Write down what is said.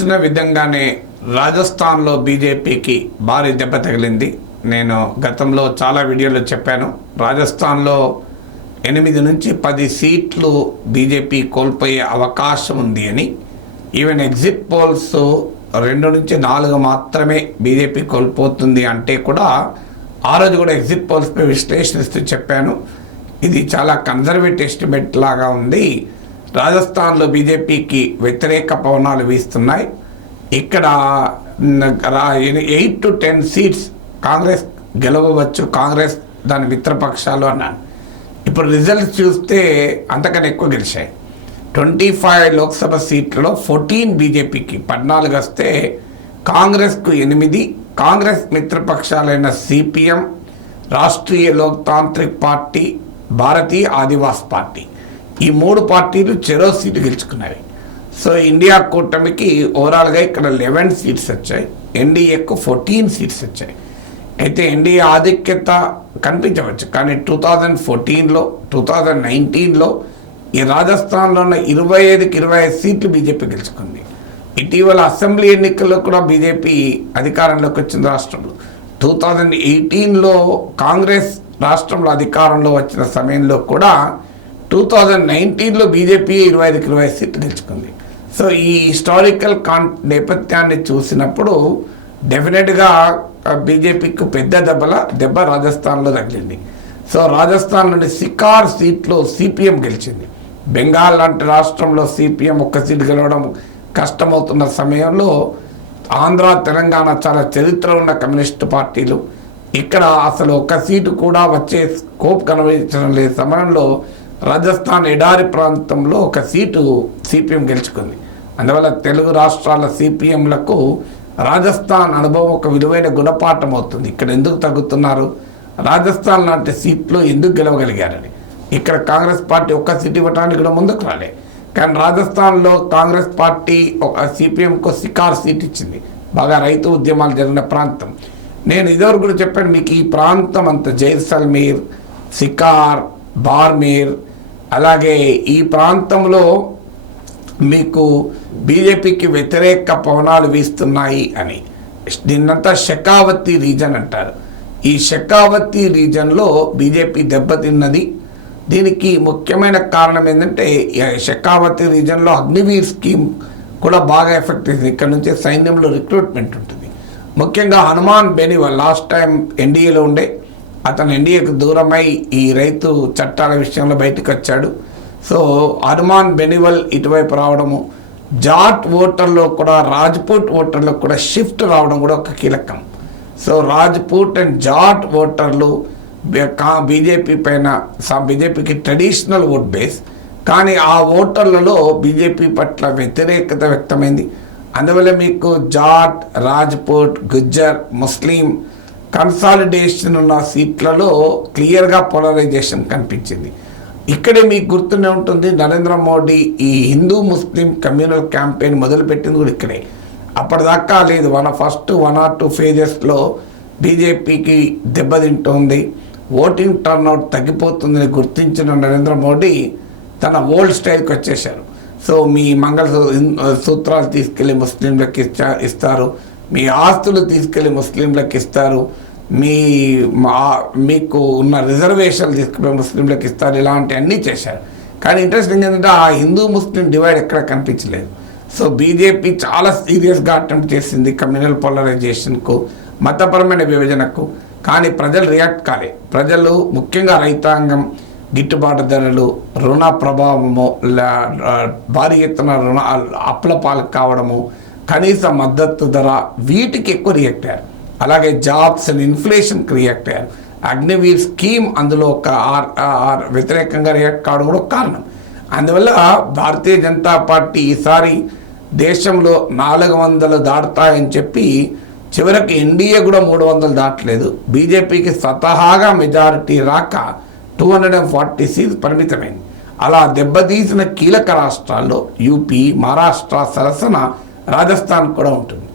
ఊహించిన విధంగానే రాజస్థాన్లో బీజేపీకి భారీ దెబ్బ తగిలింది. నేను గతంలో చాలా వీడియోలో చెప్పాను. రాజస్థాన్లో ఎనిమిది నుంచి పది సీట్లు బీజేపీ కోల్పోయే అవకాశం ఉంది అని. ఈవెన్ ఎగ్జిట్ పోల్స్ రెండు నుంచి నాలుగు మాత్రమే బీజేపీ కోల్పోతుంది అంటే కూడా ఆ రోజు కూడా ఎగ్జిట్ పోల్స్పై విశ్లేషణిస్తూ చెప్పాను. ఇది చాలా కన్జర్వేటివ్ ఎస్టిమేట్ లాగా ఉంది. రాజస్థాన్లో బీజేపీకి వ్యతిరేక పవనాలు వీస్తున్నాయి. ఇక్కడ eight to ten seats Congress గెలవవచ్చు Congress దాని మిత్రపక్షాలు అన్నాను. ఇప్పుడు రిజల్ట్స్ చూస్తే అంతకన్నా ఎక్కువ గెలిచాయి. ట్వంటీ ఫైవ్ లోక్సభ సీట్లలో ఫోర్టీన్ బీజేపీకి పద్నాలుగు వస్తే కాంగ్రెస్కు ఎనిమిది Congress మిత్రపక్షాలైన CPM Rashtriya Loktantrik party Bharatiya Adivas party. ఈ మూడు పార్టీలు చెరో సీటు గెలుచుకున్నాయి. సో ఇండియా కూటమికి ఓవరాల్గా ఇక్కడ లెవెన్ సీట్స్ వచ్చాయి. ఎన్డీఏకు ఫోర్టీన్ సీట్స్ వచ్చాయి. అయితే ఎన్డీఏ ఆధిక్యత కనిపించవచ్చు. కానీ టూ థౌజండ్ ఫోర్టీన్లో టూ థౌజండ్ నైన్టీన్లో ఈ రాజస్థాన్లో ఉన్న ఇరవై ఐదుకి ఇరవై ఐదు సీట్లు బీజేపీ గెలుచుకుంది. ఇటీవల అసెంబ్లీ ఎన్నికల్లో కూడా బీజేపీ అధికారంలోకి వచ్చింది రాష్ట్రంలో. టూ థౌజండ్ ఎయిటీన్లో కాంగ్రెస్ రాష్ట్రంలో అధికారంలో వచ్చిన సమయంలో కూడా టూ థౌజండ్ నైన్టీన్లో బీజేపీ ఇరవై ఐదుకి ఇరవై సీట్లు గెలుచుకుంది సో ఈ హిస్టారికల్ కాన్ నేపథ్యాన్ని చూసినప్పుడు డెఫినెట్గా బీజేపీకి పెద్ద దెబ్బల దెబ్బ రాజస్థాన్లో తగిలింది. సో రాజస్థాన్ నుండి సికార్ సీట్లో సిపిఎం గెలిచింది. బెంగాల్ లాంటి రాష్ట్రంలో సిపిఎం ఒక్క సీట్ గెలవడం కష్టమవుతున్న సమయంలో ఆంధ్ర తెలంగాణ చాలా చరిత్ర ఉన్న కమ్యూనిస్ట్ పార్టీలు. ఇక్కడ అసలు ఒక్క సీటు కూడా వచ్చే స్కోప్ కనిపించడం లేని సమయంలో రాజస్థాన్ ఎడారి ప్రాంతంలో ఒక సీటు సిపిఎం గెలుచుకుంది. అందువల్ల తెలుగు రాష్ట్రాల సిపిఎంలకు రాజస్థాన్ అనుభవం ఒక విలువైన గుణపాఠం అవుతుంది. ఇక్కడ ఎందుకు తగ్గుతున్నారు? రాజస్థాన్ లాంటి సీట్లు ఎందుకు గెలవగలిగారని. ఇక్కడ కాంగ్రెస్ పార్టీ ఒక్క సీట్ ఇవ్వడానికి కూడా ముందుకు రాలే. కానీ రాజస్థాన్లో కాంగ్రెస్ పార్టీ ఒక సిపిఎంకు సికార్ సీట్ ఇచ్చింది. బాగా రైతు ఉద్యమాలు జరిగిన ప్రాంతం. నేను ఇదివరకు కూడా చెప్పాను మీకు ఈ ప్రాంతం అంత జైసల్మీర్ సికార్ బార్మీర్ అలాగే ఈ ప్రాంతంలో మీకు బీజేపీకి వ్యతిరేక పవనాలు వీస్తున్నాయి అని. దీన్నంతా షెకావతి రీజన్ అంటారు. ఈ షెకావతి రీజన్లో బీజేపీ దెబ్బతిన్నది. దీనికి ముఖ్యమైన కారణం ఏంటంటే ఈ రీజన్లో అగ్నివీర్ స్కీమ్ కూడా బాగా ఎఫెక్ట్ అయింది ఇక్కడ నుంచి సైన్యంలో రిక్రూట్మెంట్ ఉంటుంది. ముఖ్యంగా హనుమాన్ బెనివల్ లాస్ట్ టైం ఎన్డీఏలో ఉండే అతను ఎన్డీఏకు దూరమై ఈ రైతు చట్టాల విషయంలో బయటకు వచ్చాడు సో హనుమాన్ బెనివల్ ఇటువైపు రావడము జాట్ ఓటర్లో కూడా రాజ్పూట్ ఓటర్లో కూడా షిఫ్ట్ రావడం కూడా ఒక కీలకం. సో రాజ్పూట్ అండ్ జాట్ ఓటర్లు బీజేపీ పైన బీజేపీకి ట్రెడిషనల్ ఓట్ బేస్. కానీ ఆ ఓటర్లలో బీజేపీ పట్ల వ్యతిరేకత వ్యక్తమైంది. అందువల్ల మీకు జాట్ రాజ్పూట్ గుజ్జర్ ముస్లిం కన్సాలిడేషన్ ఉన్న సీట్లలో క్లియర్గా పోలరైజేషన్ కనిపించింది. ఇక్కడే మీకు గుర్తునే ఉంటుంది నరేంద్ర మోడీ ఈ హిందూ ముస్లిం కమ్యూనల్ క్యాంపెయిన్ మొదలుపెట్టింది కూడా ఇక్కడే. అప్పటిదాకా లేదు one first one or two ఫేజెస్లో బీజేపీకి దెబ్బతింటోంది. ఓటింగ్ టర్న్అవుట్ తగ్గిపోతుందని గుర్తించిన నరేంద్ర మోడీ తన ఓల్డ్ స్టైల్కి వచ్చేశారు. సో మీ మంగళ సూత్రాలు తీసుకెళ్ళి ముస్లింలకు ఇచ్చా ఇస్తారు. మీ ఆస్తులు తీసుకెళ్ళి ముస్లింలకు ఇస్తారు. మీ మా మీకు ఉన్న రిజర్వేషన్లు తీసుకుపోయి ముస్లింలకు ఇస్తారు. ఇలాంటి అన్నీ చేశారు. కానీ ఇంట్రెస్టింగ్ ఏంటంటే ఆ హిందూ ముస్లిం డివైడ్ ఎక్కడ కనిపించలేదు. సో బీజేపీ చాలా సీరియస్గా అటెంప్ట్ చేసింది కమ్యూనల్ పోలరైజేషన్కు మతపరమైన విభజనకు. కానీ ప్రజలు రియాక్ట్ కాలే. ప్రజలు ముఖ్యంగా రైతాంగం గిట్టుబాటు ధరలు రుణ ప్రభావము భారీ ఎత్తున రుణ అప్పుల పాలకు కావడము కనీస మద్దతు ధర వీటికి ఎక్కువ రియాక్ట్ అయ్యారు. అలాగే జాబ్స్ అండ్ ఇన్ఫ్లేషన్కి రియాక్ట్ అయ్యారు. అగ్నివీర్ స్కీమ్ అందులో ఒక ఆర్ వ్యతిరేకంగా రియాక్ట్ కావడం కూడా కారణం. అందువల్ల భారతీయ జనతా పార్టీ ఈసారి దేశంలో నాలుగు వందలు దాటుతాయని చెప్పి చివరికి ఎన్డీఏ కూడా మూడు వందలు దాటలేదు. బీజేపీకి స్వతహాగా మెజారిటీ రాక two hundred and forty seats పరిమితమైంది. అలా దెబ్బతీసిన కీలక రాష్ట్రాల్లో యూపీ మహారాష్ట్ర సరసన రాజస్థాన్ కూడా ఉంటుంది.